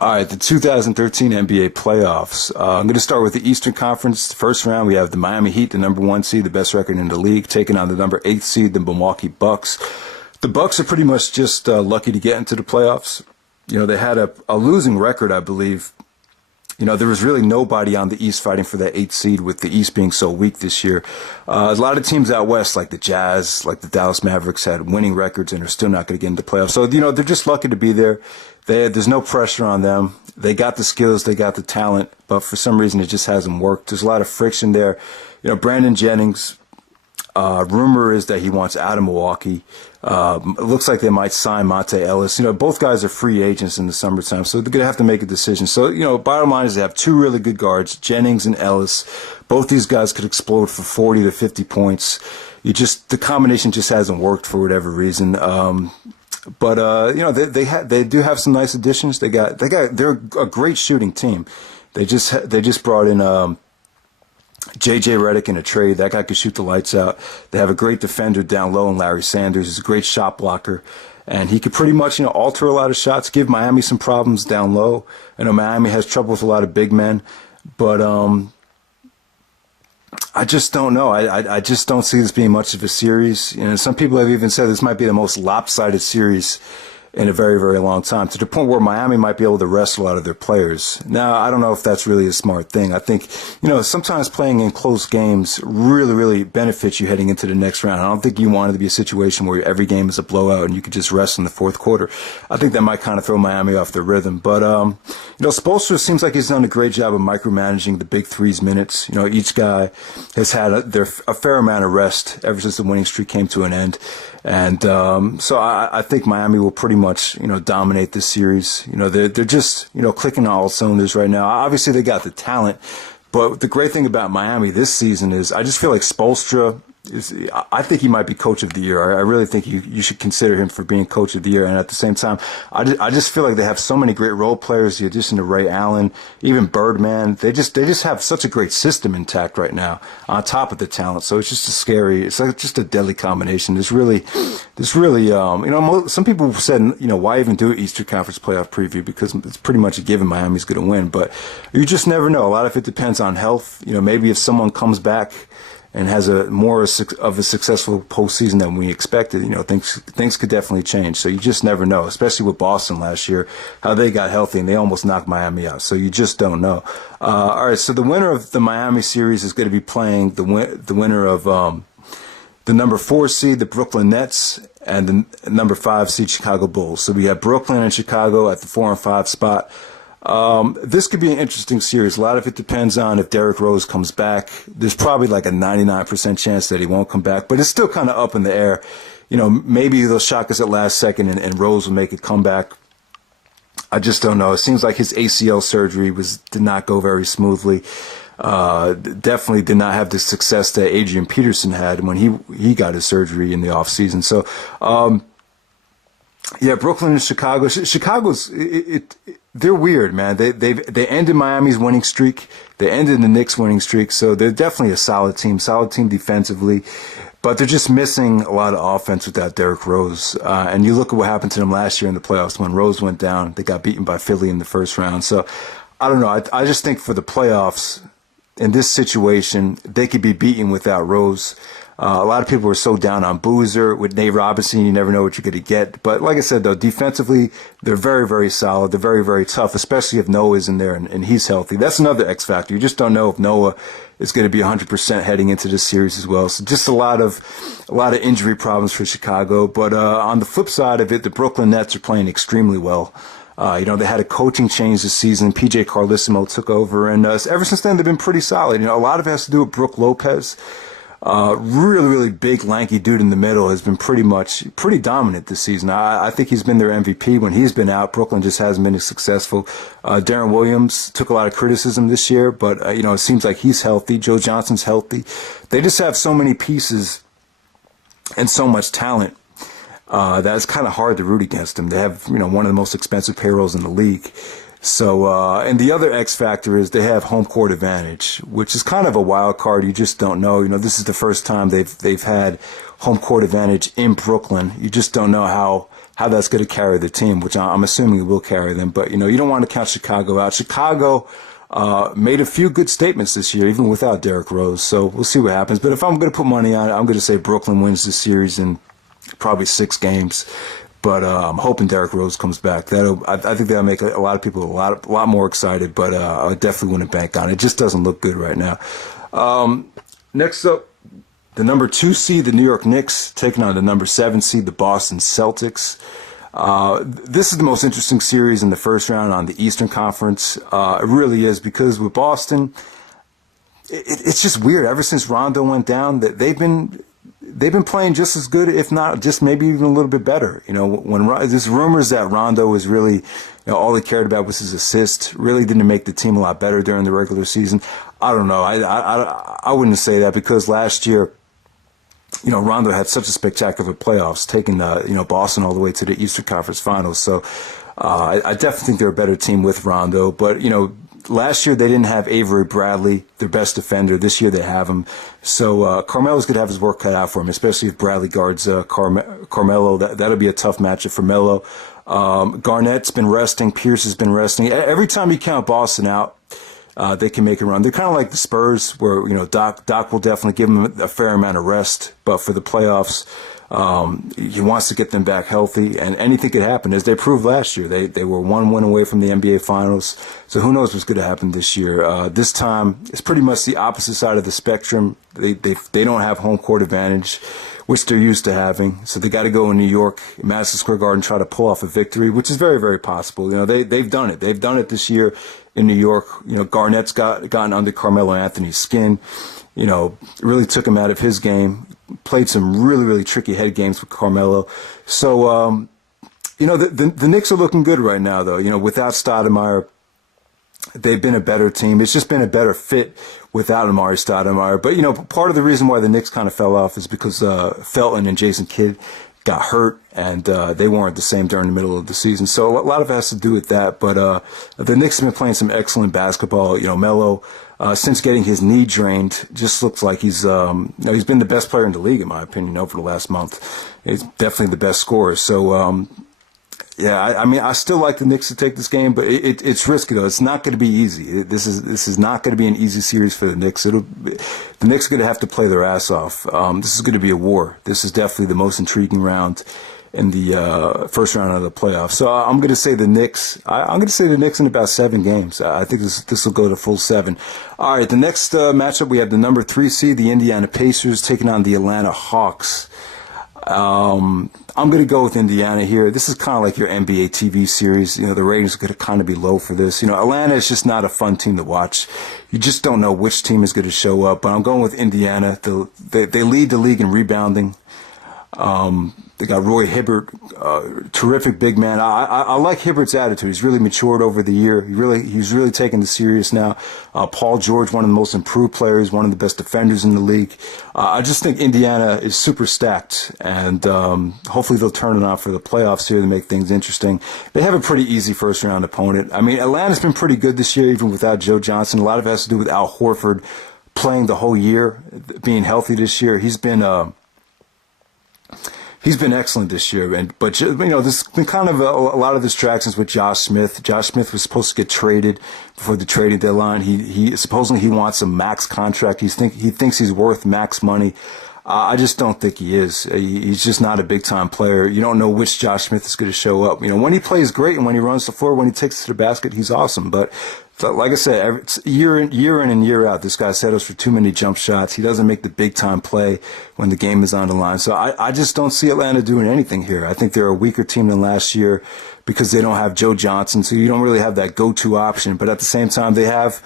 All right, the 2013 NBA playoffs. I'm going to start with the Eastern Conference. First round, we have the Miami Heat, the number 1 seed, the best record in the league, taking on the number 8 seed, the Milwaukee Bucks. The Bucks are pretty much just lucky to get into the playoffs. They had a losing record, I believe. There was really nobody on the East fighting for that 8th seed, with the East being so weak this year. A lot of teams out West, like the Jazz, like the Dallas Mavericks, had winning records and are still not going to get into the playoffs. So, they're just lucky to be there. There's no pressure on them. They got the skills, they got the talent, but for some reason it just hasn't worked. There's a lot of friction there. Brandon Jennings, rumor is that he wants out of Milwaukee. It looks like they might sign Monte Ellis. Both guys are free agents in the summertime, so they're going to have to make a decision. So, bottom line is they have two really good guards, Jennings and Ellis. Both these guys could explode for 40 to 50 points. The combination just hasn't worked for whatever reason. But they do have some nice additions. They're a great shooting team. They just brought in J.J. Redick in a trade. That guy could shoot the lights out. They have a great defender down low in Larry Sanders. He's a great shot blocker, and he could pretty much alter a lot of shots, give Miami some problems down low. I know Miami has trouble with a lot of big men, but I just don't know. I just don't see this being much of a series. Some people have even said this might be the most lopsided series in a very, very long time, to the point where Miami might be able to rest a lot of their players. Now, I don't know if that's really a smart thing. I think, sometimes playing in close games really, really benefits you heading into the next round. I don't think you want it to be a situation where every game is a blowout and you could just rest in the fourth quarter. I think that might kind of throw Miami off their rhythm. But, Spoelstra seems like he's done a great job of micromanaging the big three's minutes. Each guy has had a fair amount of rest ever since the winning streak came to an end. And so I think Miami will pretty much, dominate this series. They're just, clicking on all cylinders right now. Obviously, they got the talent. But the great thing about Miami this season is I just feel like Spoelstra I think he might be coach of the year. I really think you should consider him for being coach of the year. And at the same time, I just feel like they have so many great role players. The addition to Ray Allen, even Birdman, they just have such a great system intact right now on top of the talent. So it's just it's like just a deadly combination. There's really, some people said, why even do an Eastern Conference playoff preview? Because it's pretty much a given Miami's going to win. But you just never know. A lot of it depends on health. Maybe if someone comes back and has more of a successful postseason than we expected, things could definitely change. So you just never know, especially with Boston last year, how they got healthy and they almost knocked Miami out. So you just don't know. All right, so the winner of the Miami series is going to be playing the winner of the number 4 seed, the Brooklyn Nets, and the number 5 seed, Chicago Bulls. So we have Brooklyn and Chicago at the 4 and 5 spot. This could be an interesting series. A lot of it depends on if Derrick Rose comes back. There's probably like a 99% chance that he won't come back, but it's still kind of up in the air. Maybe they'll shock us at last second and Rose will make a comeback. I just don't know. It seems like his ACL surgery did not go very smoothly. Definitely did not have the success that Adrian Peterson had when he got his surgery in the offseason. So, yeah, Brooklyn and Chicago. Chicago's they're weird, man. They ended Miami's winning streak. They ended the Knicks' winning streak. So they're definitely a solid team defensively, but they're just missing a lot of offense without Derrick Rose. And you look at what happened to them last year in the playoffs when Rose went down. They got beaten by Philly in the first round. So I don't know. I just think for the playoffs in this situation, they could be beaten without Rose. A lot of people were so down on Boozer. With Nate Robinson, you never know what you're going to get. But like I said, though, defensively, they're very, very solid. They're very, very tough, especially if Noah's in there and he's healthy. That's another X factor. You just don't know if Noah is going to be 100% heading into this series as well. So just a lot of injury problems for Chicago. But on the flip side of it, the Brooklyn Nets are playing extremely well. They had a coaching change this season. PJ Carlesimo took over, and ever since then, they've been pretty solid. A lot of it has to do with Brook Lopez. Really, really big, lanky dude in the middle has been pretty dominant this season. I think he's been their MVP. When he's been out, Brooklyn just hasn't been as successful. Darren Williams took a lot of criticism this year, but, it seems like he's healthy. Joe Johnson's healthy. They just have so many pieces and so much talent that it's kind of hard to root against them. They have, one of the most expensive payrolls in the league. So, and the other X factor is they have home court advantage, which is kind of a wild card. You just don't know. This is the first time they've had home court advantage in Brooklyn. You just don't know how how that's going to carry the team, which I'm assuming it will carry them. But, you don't want to count Chicago out. Chicago made a few good statements this year, even without Derrick Rose. So we'll see what happens. But if I'm going to put money on it, I'm going to say Brooklyn wins this series in probably 6 games. But I'm hoping Derrick Rose comes back. I think that'll make a lot of people a lot more excited. But I definitely wouldn't bank on it. It just doesn't look good right now. Next up, the number 2 seed, the New York Knicks, taking on the number 7 seed, the Boston Celtics. This is the most interesting series in the first round on the Eastern Conference. It really is, because with Boston, it's just weird. Ever since Rondo went down, that they've been playing just as good, if not just maybe even a little bit better. When there's rumors that Rondo was really, all he cared about was his assist, really didn't make the team a lot better during the regular season. I don't know. I wouldn't say that, because last year, Rondo had such a spectacular playoffs, taking Boston all the way to the Eastern Conference Finals. So I definitely think they're a better team with Rondo. But last year they didn't have Avery Bradley, their best defender. This year they have him. So Carmelo's going to have his work cut out for him, especially if Bradley guards Carmelo. That'll be a tough matchup for Melo. Garnett's been resting. Pierce has been resting. Every time you count Boston out, they can make a run. They're kind of like the Spurs, where Doc will definitely give them a fair amount of rest, but for the playoffs, he wants to get them back healthy, and anything could happen, as they proved last year. They were 1 win away from the NBA Finals, so who knows what's going to happen this year. This time, it's pretty much the opposite side of the spectrum. They don't have home court advantage, which they're used to having, so they got to go in New York, Madison Square Garden, try to pull off a victory, which is very, very possible. They've done it. They've done it this year in New York. Garnett's gotten under Carmelo Anthony's skin. Really took him out of his game. Played some really, really tricky head games with Carmelo. So, the Knicks are looking good right now, though. Without Stoudemire, they've been a better team. It's just been a better fit without Amari Stoudemire. But, part of the reason why the Knicks kind of fell off is because Felton and Jason Kidd got hurt, and they weren't the same during the middle of the season. So a lot of it has to do with that. But the Knicks have been playing some excellent basketball. Melo, since getting his knee drained, just looks like he's been the best player in the league, in my opinion, over the last month. He's definitely the best scorer. So, I still like the Knicks to take this game, but it's risky, though. It's not going to be easy. This is not going to be an easy series for the Knicks. The Knicks are going to have to play their ass off. This is going to be a war. This is definitely the most intriguing round in the first round of the playoffs. So I'm going to say the Knicks. I'm going to say the Knicks in about 7 games. I think this will go to full 7. All right, the next matchup, we have the number 3 seed, the Indiana Pacers, taking on the Atlanta Hawks. I'm going to go with Indiana here. This is kind of like your NBA TV series. The ratings are going to kind of be low for this. Atlanta is just not a fun team to watch. You just don't know which team is going to show up. But I'm going with Indiana. They lead the league in rebounding. They got Roy Hibbert, terrific big man. I like Hibbert's attitude. He's really matured over the year. He's really taken this serious now. Paul George, one of the most improved players, one of the best defenders in the league. I just think Indiana is super stacked, and hopefully they'll turn it on for the playoffs here to make things interesting. They have a pretty easy first round opponent. Atlanta's been pretty good this year, even without Joe Johnson. A lot of it has to do with Al Horford playing the whole year, being healthy this year. He's been excellent this year, but there's been kind of a lot of distractions with Josh Smith. Josh Smith was supposed to get traded before the trading deadline. He supposedly wants a max contract. He thinks he's worth max money. I just don't think he is. He's just not a big time player. You don't know which Josh Smith is going to show up. When he plays great and when he runs the floor, when he takes it to the basket, he's awesome. But like I said, year in and year out, this guy settles for too many jump shots. He doesn't make the big time play when the game is on the line. So I just don't see Atlanta doing anything here. I think they're a weaker team than last year because they don't have Joe Johnson, so you don't really have that go-to option. But at the same time, they have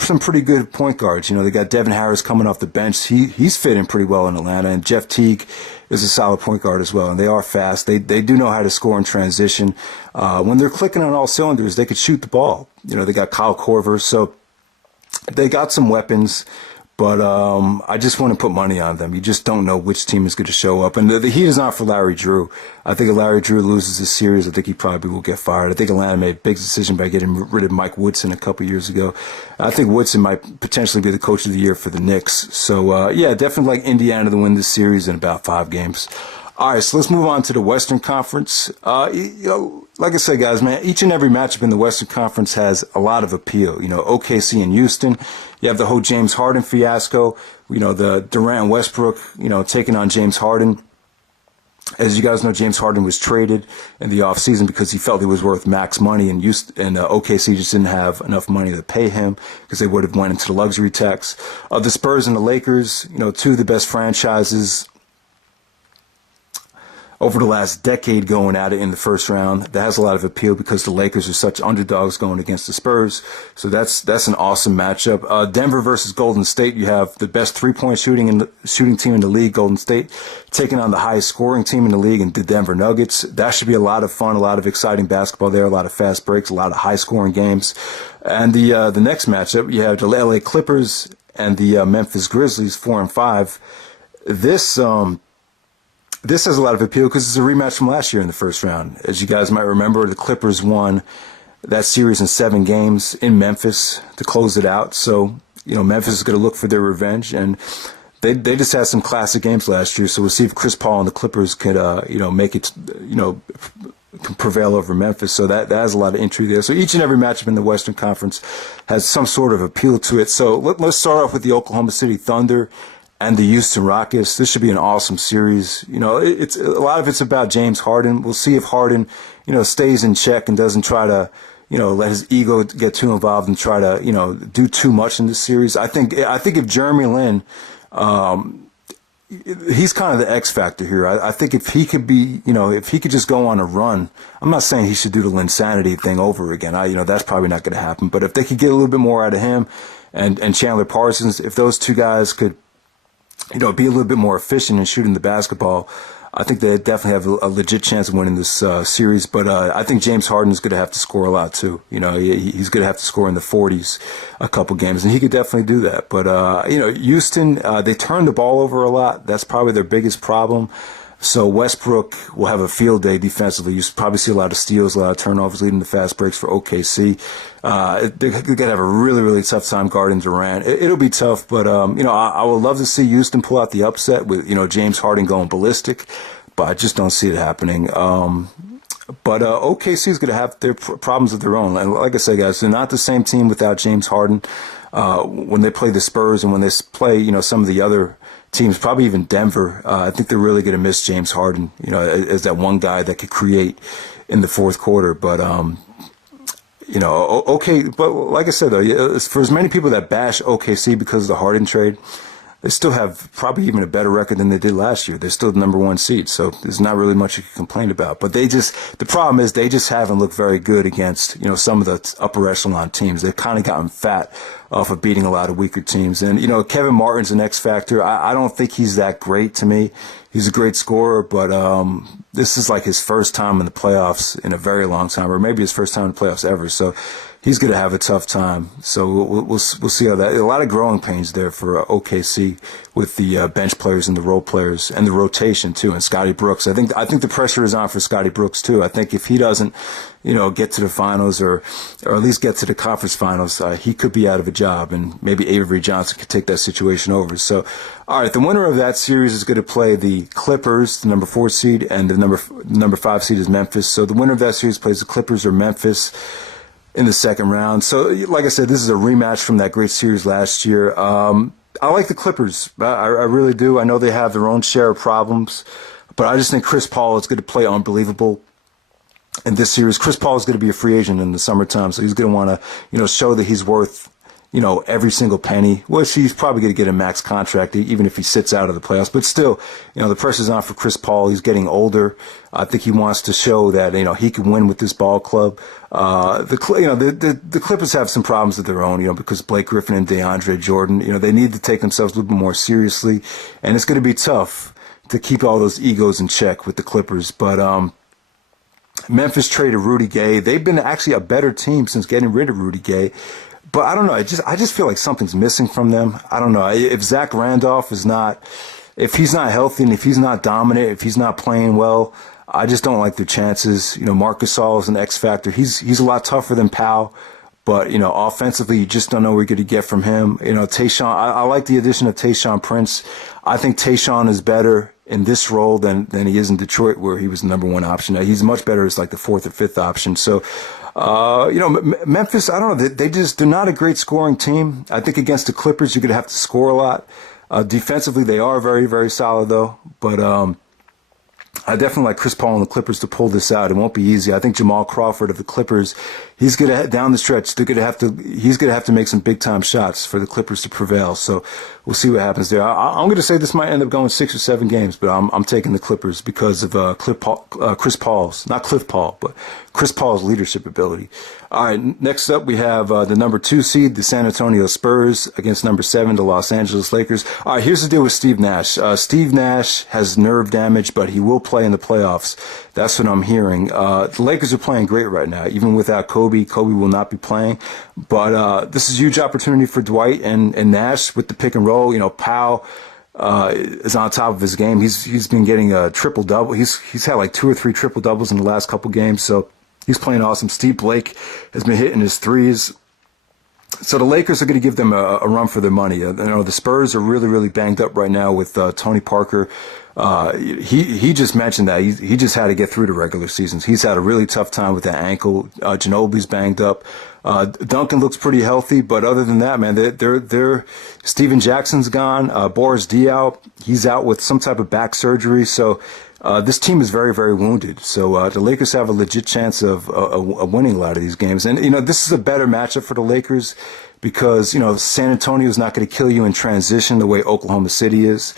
some pretty good point guards. They got Devin Harris coming off the bench. He's fitting pretty well in Atlanta, and Jeff Teague is a solid point guard as well, and they are fast. They do know how to score in transition. When they're clicking on all cylinders, they could shoot the ball. They got Kyle Korver, so they got some weapons. But I just want to put money on them. You just don't know which team is going to show up. And the heat is not for Larry Drew. I think if Larry Drew loses this series, I think he probably will get fired. I think Atlanta made a big decision by getting rid of Mike Woodson a couple years ago. I think Woodson might potentially be the coach of the year for the Knicks. So, definitely like Indiana to win this series in about 5 games. All right, so let's move on to the Western Conference. Like I said, guys, man, each and every matchup in the Western Conference has a lot of appeal. OKC and Houston, you have the whole James Harden fiasco. The Durant and Westbrook, taking on James Harden. As you guys know, James Harden was traded in the offseason because he felt he was worth max money, and OKC just didn't have enough money to pay him because they would have went into the luxury tax. The Spurs and the Lakers, two of the best franchises over the last decade going at it in the first round. That has a lot of appeal because the Lakers are such underdogs going against the Spurs. So that's an awesome matchup. Denver versus Golden State. You have the best three-point shooting team in the league, Golden State, taking on the highest scoring team in the league, and the Denver Nuggets. That should be a lot of fun, a lot of exciting basketball there, a lot of fast breaks, a lot of high-scoring games. And the next matchup, you have the LA Clippers and the Memphis Grizzlies, 4 and 5. This has a lot of appeal because it's a rematch from last year in the first round. As you guys might remember, the Clippers won that series in 7 games in Memphis to close it out. So, Memphis is going to look for their revenge, and they just had some classic games last year. So we'll see if Chris Paul and the Clippers can, make it, can prevail over Memphis. So that has a lot of intrigue there. So each and every matchup in the Western Conference has some sort of appeal to it. So let's start off with the Oklahoma City Thunder and the Houston Rockets. This should be an awesome series. It's a lot of it's about James Harden. We'll see if Harden, stays in check and doesn't try to, let his ego get too involved and try to, do too much in this series. I think if Jeremy Lin, he's kind of the X factor here. I think if he could be, if he could just go on a run, I'm not saying he should do the Linsanity thing over again. That's probably not going to happen. But if they could get a little bit more out of him and Chandler Parsons, if those two guys could, be a little bit more efficient in shooting the basketball, I think they definitely have a legit chance of winning this series. But I think James Harden is going to have to score a lot too. He's going to have to score in the 40s a couple games, and he could definitely do that. But Houston, they turn the ball over a lot. That's probably their biggest problem. So Westbrook will have a field day defensively. You probably see a lot of steals, a lot of turnovers, leading to fast breaks for OKC. They're going to have a really, really tough time guarding Durant. It'll be tough, but, I would love to see Houston pull out the upset with, James Harden going ballistic, but I just don't see it happening. But OKC is going to have their problems of their own. And like I said, guys, they're not the same team without James Harden. When they play the Spurs and when they play, some of the other teams, probably even Denver, I think they're really going to miss James Harden, as that one guy that could create in the fourth quarter. But, okay. But like I said, though, for as many people that bash OKC because of the Harden trade, they still have probably even a better record than they did last year. They're still the number 1 seed, so there's not really much you can complain about. But the problem is they just haven't looked very good against, some of the upper echelon teams. They've kind of gotten fat off of beating a lot of weaker teams. And, Kevin Martin's an X factor. I don't think he's that great to me. He's a great scorer, but this is like his first time in the playoffs in a very long time, or maybe his first time in the playoffs ever. So he's going to have a tough time. So we'll see how that. A lot of growing pains there for OKC with the bench players and the role players and the rotation too. And Scotty Brooks. I think the pressure is on for Scotty Brooks too. I think if he doesn't, get to the finals or at least get to the conference finals, he could be out of a job, and maybe Avery Johnson could take that situation over. So, all right, the winner of that series is going to play the Clippers, the number 4 seed, and the number 5 seed is Memphis. So the winner of that series plays the Clippers or Memphis in the second round. So, like I said, this is a rematch from that great series last year. I like the Clippers. I really do. I know they have their own share of problems, but I just think Chris Paul is going to play unbelievable in this series. Chris Paul is going to be a free agent in the summertime, so he's going to want to, show that he's worth, every single penny. Well, he's probably going to get a max contract, even if he sits out of the playoffs. But still, the pressure's on for Chris Paul. He's getting older. I think he wants to show that, he can win with this ball club. The Clippers have some problems of their own, because Blake Griffin and DeAndre Jordan, they need to take themselves a little bit more seriously. And it's going to be tough to keep all those egos in check with the Clippers. But, Memphis traded Rudy Gay. They've been actually a better team since getting rid of Rudy Gay. But I don't know. I just feel like something's missing from them. I don't know. If Zach Randolph if he's not healthy and if he's not dominant, if he's not playing well, I just don't like their chances. Marcus Gasol is an X factor. He's a lot tougher than Powell. But, offensively, you just don't know what you're going to get from him. Tayshaun, I like the addition of Tayshaun Prince. I think Tayshaun is better in this role than he is in Detroit, where he was the number one option. He's much better as like the fourth or fifth option. So, Memphis, I don't know. They're not a great scoring team. I think against the Clippers, you're going to have to score a lot. Defensively, they are very, very solid, though. But I definitely like Chris Paul and the Clippers to pull this out. It won't be easy. I think Jamal Crawford of the Clippers, he's going to down the stretch. He's going to have to make some big time shots for the Clippers to prevail. So we'll see what happens there. I'm going to say this might end up going 6 or 7 games, but I'm taking the Clippers because of Chris Paul's leadership ability. All right, next up we have the number 2 seed, the San Antonio Spurs, against number 7, the Los Angeles Lakers. All right, here's the deal with Steve Nash. Steve Nash has nerve damage, but he will play in the playoffs. That's what I'm hearing. The Lakers are playing great right now, even without Kobe. Kobe will not be playing, but this is a huge opportunity for Dwight and Nash with the pick and roll. Powell is on top of his game. He's been getting a triple double. He's had like 2 or 3 triple doubles in the last couple games, so he's playing awesome. Steve Blake has been hitting his threes. So the Lakers are going to give them a run for their money. The Spurs are really, really banged up right now with Tony Parker. He just mentioned that he just had to get through the regular seasons. He's had a really tough time with that ankle. Ginobili's banged up. Duncan looks pretty healthy, but other than that, man, they're Steven Jackson's gone. Boris Diaw, he's out with some type of back surgery. So this team is very, very wounded. So the Lakers have a legit chance of winning a lot of these games. And, this is a better matchup for the Lakers because, San Antonio is not going to kill you in transition the way Oklahoma City is.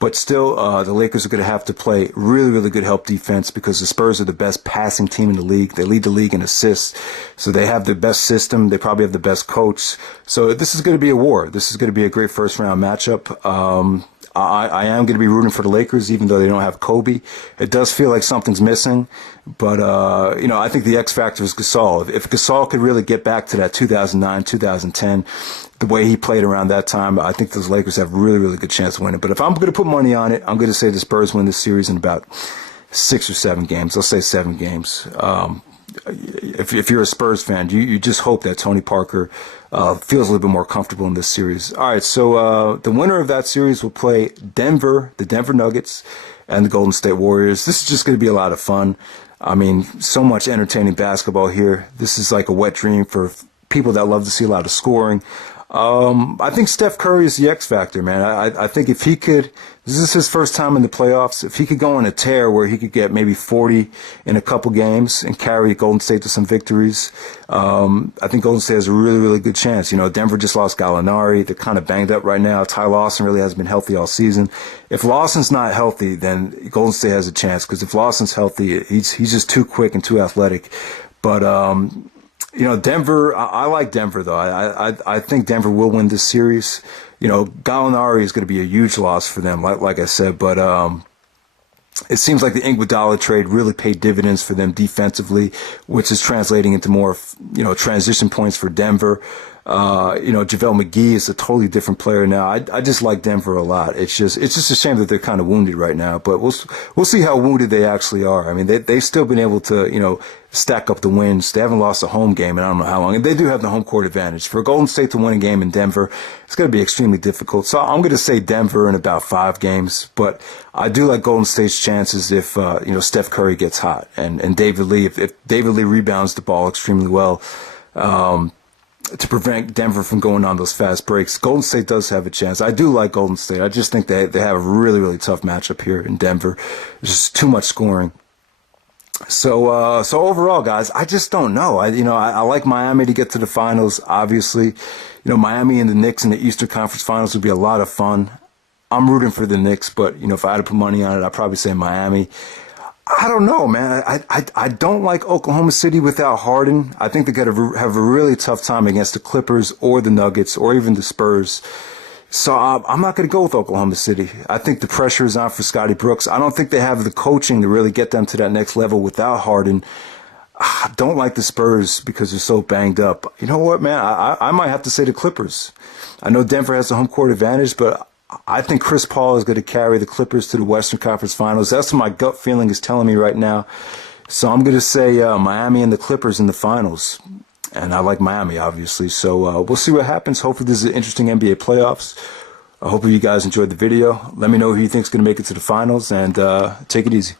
But still, the Lakers are going to have to play really, really good help defense because the Spurs are the best passing team in the league. They lead the league in assists. So they have the best system. They probably have the best coach. So this is going to be a war. This is going to be a great first-round matchup. I am going to be rooting for the Lakers, even though they don't have Kobe. It does feel like something's missing. But, I think the X factor is Gasol. If Gasol could really get back to that 2009, 2010, the way he played around that time, I think those Lakers have a really, really good chance of winning. But if I'm going to put money on it, I'm going to say the Spurs win this series in about 6 or 7 games. I'll say 7 games. If you're a Spurs fan, you just hope that Tony Parker feels a little bit more comfortable in this series. All right, so the winner of that series will play the Denver Nuggets, and the Golden State Warriors. This is just going to be a lot of fun. I mean, so much entertaining basketball here. This is like a wet dream for people that love to see a lot of scoring. I think Steph Curry is the X factor, man. I think if he could, this is his first time in the playoffs. If he could go on a tear where he could get maybe 40 in a couple games and carry Golden State to some victories, I think Golden State has a really, really good chance. Denver just lost Gallinari. They're kind of banged up right now. Ty Lawson really hasn't been healthy all season. If Lawson's not healthy, then Golden State has a chance because if Lawson's healthy, he's just too quick and too athletic. But, Denver, I like Denver, though. I think Denver will win this series. Gallinari is going to be a huge loss for them, like I said. But it seems like the Iguodala trade really paid dividends for them defensively, which is translating into more, transition points for Denver. JaVale McGee is a totally different player now. I just like Denver a lot. It's just a shame that they're kind of wounded right now, but we'll see how wounded they actually are. I mean, they've still been able to, stack up the wins. They haven't lost a home game in I don't know how long, and they do have the home court advantage. For Golden State to win a game in Denver, it's going to be extremely difficult. So I'm going to say Denver in about 5 games, but I do like Golden State's chances if, Steph Curry gets hot and David Lee, if David Lee rebounds the ball extremely well, to prevent Denver from going on those fast breaks. Golden State does have a chance. I do like Golden State. I just think they have a really, really tough matchup here in Denver. There's just too much scoring. So overall, guys, I just don't know. I like Miami to get to the finals. Obviously, Miami and the Knicks in the Eastern Conference Finals would be a lot of fun. I'm rooting for the Knicks, but if I had to put money on it, I'd probably say Miami. I don't know, man. I don't like Oklahoma City without Harden. I think they're going to have a really tough time against the Clippers or the Nuggets or even the Spurs. So I'm not going to go with Oklahoma City. I think the pressure is on for Scotty Brooks. I don't think they have the coaching to really get them to that next level without Harden. I don't like the Spurs because they're so banged up. You know what, man? I might have to say the Clippers. I know Denver has the home court advantage, but I think Chris Paul is going to carry the Clippers to the Western Conference Finals. That's what my gut feeling is telling me right now. So I'm going to say Miami and the Clippers in the finals. And I like Miami, obviously. So we'll see what happens. Hopefully this is an interesting NBA playoffs. I hope you guys enjoyed the video. Let me know who you think is going to make it to the finals, and take it easy.